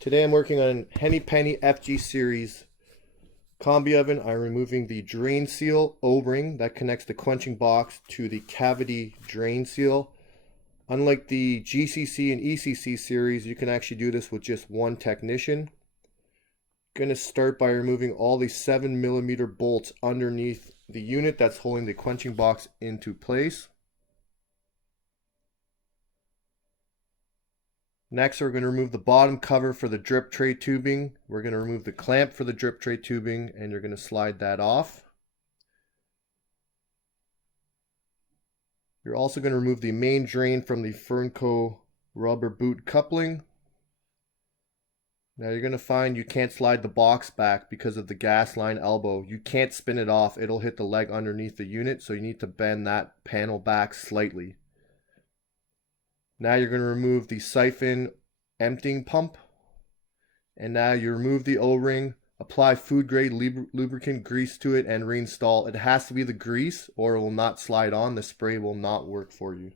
Today I'm working on Henny FG series combi oven. I'm removing the drain seal O-ring that connects the quenching box to the cavity drain seal. Unlike the GCC and ECC series, you can actually do this with just one technician. Going to start by removing all the 7mm bolts underneath the unit that's holding the quenching box into place. Next, we're going to remove the bottom cover for the drip tray tubing. We're going to remove the clamp for the drip tray tubing, and you're going to slide that off. You're also going to remove the main drain from the Fernco rubber boot coupling. Now you're going to find you can't slide the box back because of the gas line elbow. You can't spin it off. It'll hit the leg underneath the unit, so you need to bend that panel back slightly. Now you're going to remove the siphon emptying pump. And now you remove the O-ring, apply food grade lubricant grease to it, and reinstall. It has to be the grease or it will not slide on. The spray will not work for you.